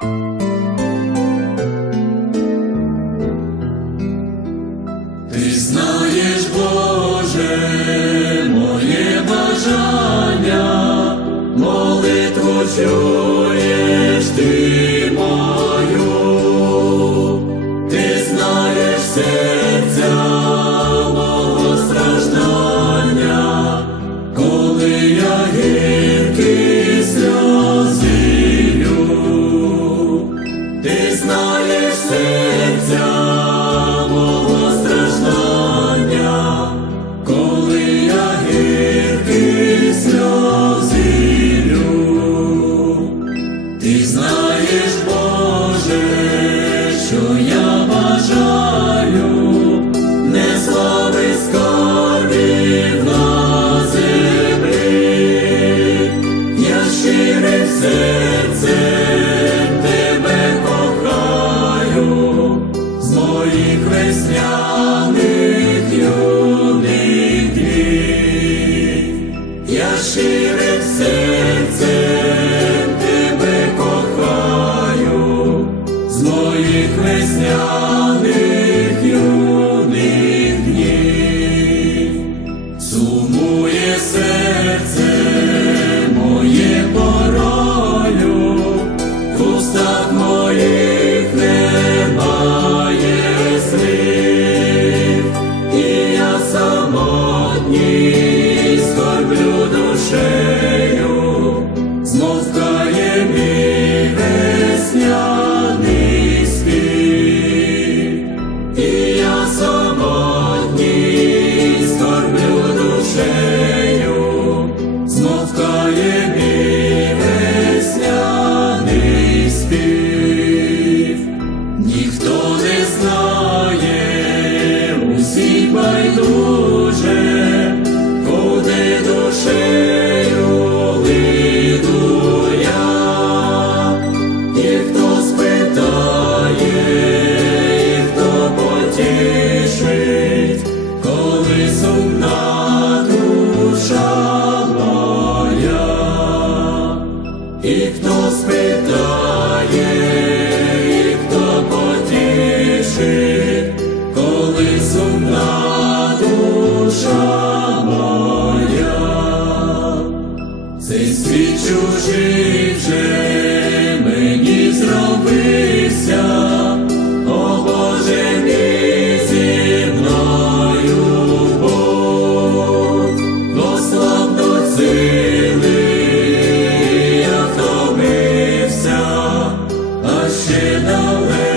Ти знаєш, Боже, моє бажання, молитву чуєш ти мою, ти знаєш серця. nos. in the way.